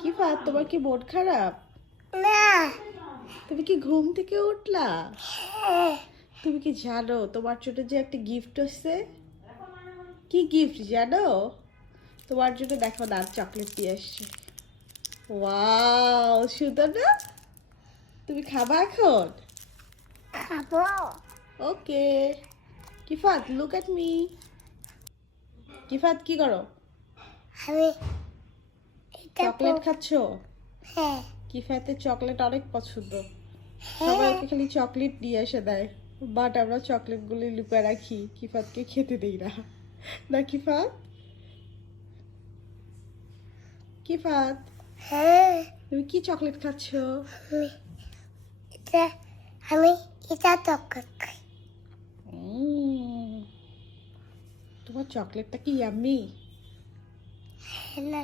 কি ফাত, তোমার কি মন খারাপ? না। তুমি কি ঘুম থেকে উঠলা? হ্যাঁ। তুমি কি জানো তোমার জন্য যে একটা গিফট আছে? কি গিফট জানো? তোমার জন্য দেখো না চকলেট দিয়ে আসছে। ওয়াও, সুন্দর না? তুমি খাবা এখন? খাবো। ওকে। কিফাত, লুক এট মি। কিফাত কি করো? আমি এটা চকলেট খাচ্ছো? হ্যাঁ। কিফাতের চকলেট অনেক পছন্দ। হ্যাঁ। সবাইকে খালি চকলেট নিয়ে এসে দেয়, বাট আমরা চকলেটগুলি লুকিয়ে রাখি, কিফাতকে খেতে দেই না। না কিফাত? কিফাত, হ্যাঁ। তুমি কি চকলেট খাচ্ছো? আমি এটা আমি এটা চকলেট খাই। তোমার চকলেটটা কি ইয়াম্মি? হ্যাঁ না।